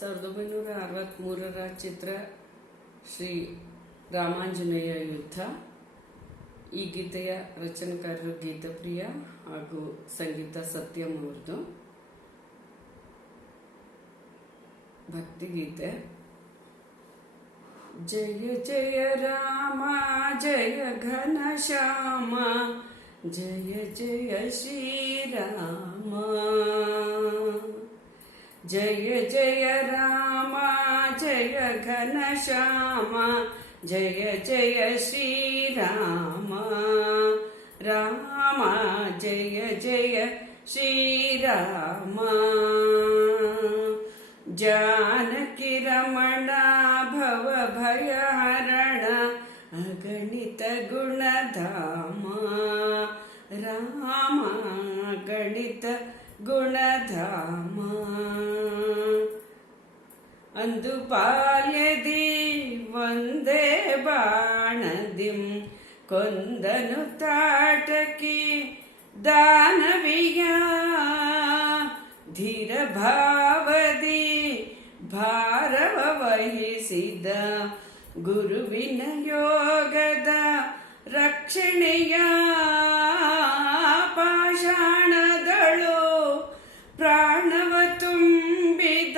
1963ರ ಚಿತ್ರ ಶ್ರೀ ರಾಮಾಂಜನೇಯ ಯುದ್ಧ. ಈ ಗೀತೆಯ ರಚನೆಕಾರರು ಗೀತಪ್ರಿಯ ಹಾಗೂ ಸಂಗೀತ ಸತ್ಯಂ ಅವರದು. ಭಕ್ತಿಗೀತೆ. ಜಯ ಜಯ ರಾಮ ಜಯ ಘನ ಶ್ಯಾಮ ಜಯ ಜಯ ಶ್ರೀರಾಮ. ಜಯ ಜಯ ರಾಮ ಜಯ ಘನ ಶ್ಯಾಮ ಜಯ ಜಯ ಶ್ರೀರಾಮ. ರಾಮ ಜಯ ಜಯ ಶ್ರೀರಾಮ. जानकी रमण भव भयहरण अगणित गुणधाम. राम गणित गुणधाम. अंदु बाल्यदि वंदे बाणदिं ಕೊಂದನು ತಾಟಕಿ ದಾನವಿಯ. ಧೀರ ಭಾವದಿ ಭಾರವ ವಹಿಸಿದ ಗುರುವಿನ ಯೋಗದ ರಕ್ಷಣೆಯ. ಪಾಷಾಣದಳು ಪ್ರಾಣವ ತುಂಬಿದ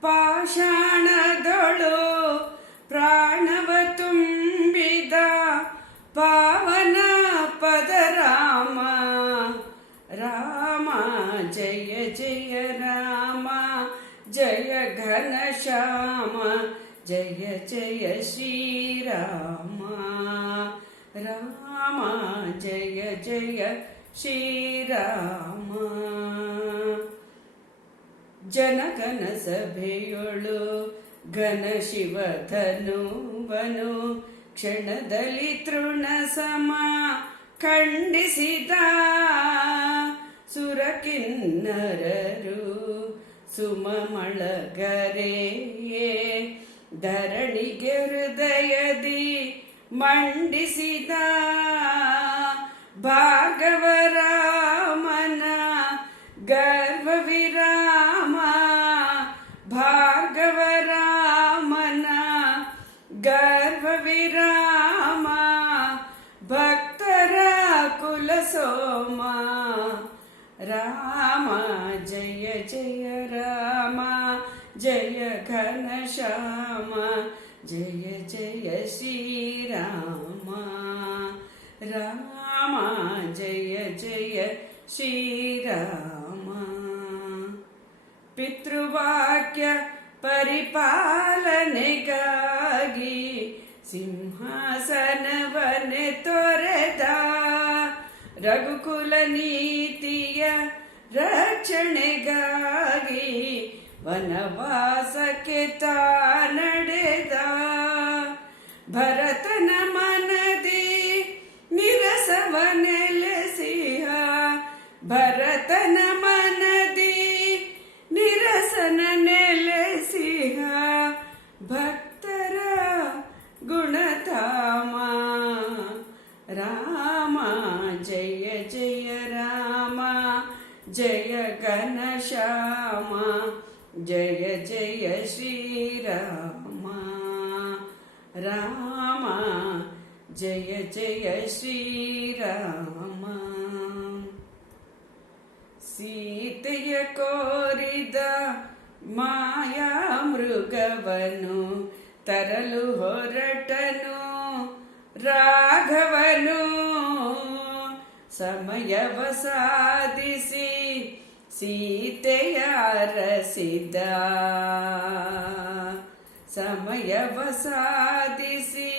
ಪಾಷಾಣದಳು ಪ್ರಾಣವ ತುಂಬಿದ ಪಾವನ ಪದ ರಾಮ. ರಾಮ ಜಯ ಜಯ ರಾಮ ಜಯ ಘನ ಶ್ಯಾಮ ಜಯ ಜಯ ಶ್ರೀರಾಮ. ರಾಮ ಜಯ ಜಯ ಶ್ರೀರಾಮ. ಜನಗಣ ಸಭೆಯೊಳು ಘನ ಶಿವಧನುವನು ಕ್ಷಣದಲ್ಲಿ ತೃಣ ಸಮ ಖಂಡಿಸಿದ. ಸುರಕಿನ್ನರರು ಸುಮಮಳಗರೆಯೇ ಧರಣಿಗೆ ಹೃದಯದಿ ಮಂಡಿಸಿದ. ಭಾರ್ಗವರಾಮನ ಗರ್ವ ವಿರಾಮ ಭಾರ್ಗವರಾಮನ ಗರ್ವ ವಿರಾಮ. ಭಕ್ತರ ಕುಲಸೋಮ. ರಾಮ ಜಯ ಜಯ ರಾಮ ಜಯ ಘನ ಶ್ಯಾಮ ಜಯ ಜಯ ಶ್ರೀರಾಮ. ರಾಮ ಜಯ ಜಯ ಶ್ರೀರಾಮ. ಪಿತೃವಾಕ್ಯ ಪರಿಪಾಲನೆಗಾಗಿ ಸಿಂಹಾಸನವನ್ನೇ ತೊರೆದ. ರಘುಕುಲ ನೀತಿಯ ರಕ್ಷಣೆಗಾಗಿ ವನವಾಸಕ್ಕೆ ತಾ ನಡೆದ. ಭರತನ ಮನದಿ ನಿರಸವ ನೆಲೆಸಿಹ ಭರತನ ಮನದಿ ನಿರಸನ ನೆಲೆಸಿಹ ಭಕ್ತರ ಗುಣಧಾಮ. ರಾಮ ಜಯ ಜಯ ರಾಮ ಜಯ ಘನ ಶ್ಯಾಮ ಜಯ ಜಯ ಶ್ರೀರಾಮ. ರಾಮ ಜಯ ಜಯ ಶ್ರೀರಾಮ. ಸೀತೆಯ ಕೋರಿದ ಮಾಯಾ ಮೃಗವನು ತರಲು ಹೊರಟನು ರಾಘವನು. ಸಮಯವ ಸಾಧಿಸಿ ಸೀತೆಯ ಅರಸಿದ. ಸಮಯವ ಸಾಧಿಸಿ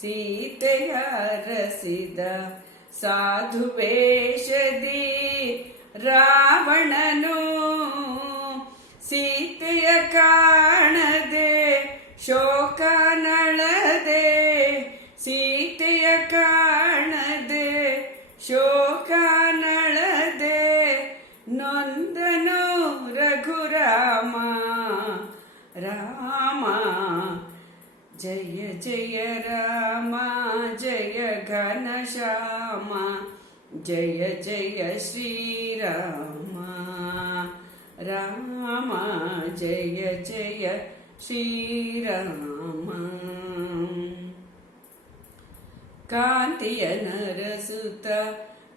ಸೀತೆಯ ಅರಸಿದ. ಸಾಧು ವೇಷದಿ ರಾವಣನು ಸೀತೆಯ ಕಾಣದೆ ಶೋಕ ನಳದೆ. ಸೀತೆಯ ಕಾಣದೆ ಶೋಕ ನಳದೆ ನೊಂದನು ರಘುರಾಮ. ರಾಮ ಜಯ ಜಯ ರಾಮ ಜಯ ಘನ ಶ್ಯಾಮ ಜಯ ಜಯ ಶ್ರೀರಾಮ. ರಾಮ ಜಯ ಜಯ ಶ್ರೀರಾಮ. ಕಾಂತಿಯ ನರಸುತ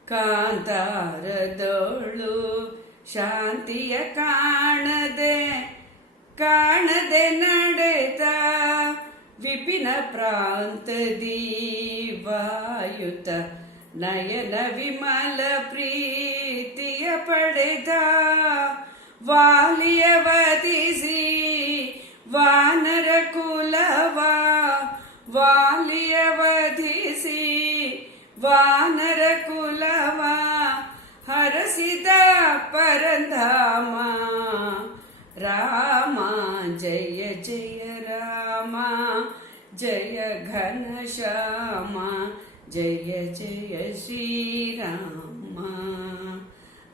ಕಾಂತಾರದೋಳು ಶಾಂತಿಯ ಕಾಣದೆ ನಡೆದ ವಿಪಿನ ಪ್ರಾಂತದಿ ವಾಯುತ ನಯನ ವಿಮಲ ಪ್ರೀತಿಯ ಪಡೆದ ವಾಲಿಯ ವಧಿಸಿ ವಾನರ ಕುಲವ ವಾಲಿಯ ವಧಿಸಿ ವಾನರ ಕುಲವ ಹರಸಿದ ಪರಂಧಾಮ ರಾಮ ಜಯ ಜಯ ರಾಮ ಜಯ ಘನಶ್ಯಾಮ ಜಯ ಜಯ ಶ್ರೀರಾಮ.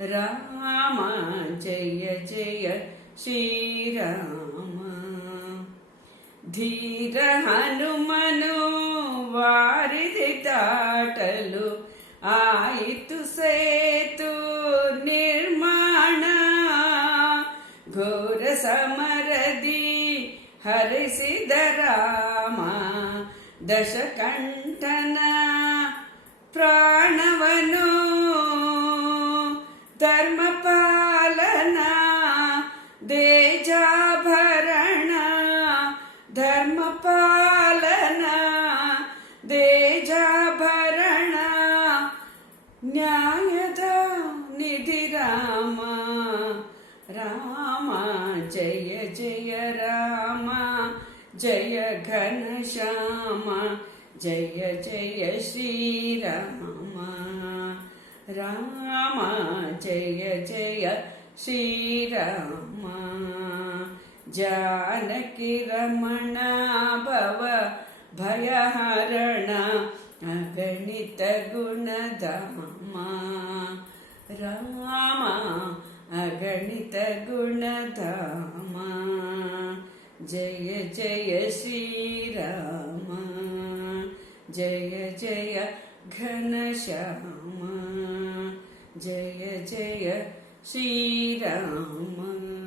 ರಾಮ ಜಯ ಜಯ ಶ್ರೀರಾಮ. ಧೀರ ಹನುಮನು ವಾರಿಧಿ ದಾಟಲು ಆಯಿತು ಸೇತು ನಿರ್ಮಾಣ. ಘೋರ ಸಮರದಿ ಹರಿಸಿದ ರಾಮ ದಶಕಂಠನ ಪ್ರಾಣವನು. ಧರ್ಮಪಾಲನ ದೇಜಾಭರಣ ಧರ್ಮಪಾಲನ ದೇಜಾಭರಣ ನ್ಯಾಯದ ನಿಧಿ ರಾಮ. ರಾಮ ಜಯ ಜಯ ರಾಮ ಜಯ ಘನಶ್ಯಾಮ ಜಯ ಜಯ ಶ್ರೀರಾಮ. ರಾಮ ಜಯ ಜಯ ಶ್ರೀರಾಮ. ಜಾನಕಿ ರಮಣ ಭವ ಭಯಹರಣ ಅಗಣಿತ ಗುಣಧಾಮ. ರಾಮ ಅಗಣಿತ ಗುಣಧಾಮ. ಜಯ ಜಯ ಶ್ರೀರಾಮ ಜಯ ಜಯ ಘನಶ್ಯಾಮ ಜಯ ಜಯ ಶ್ರೀರಾಮ.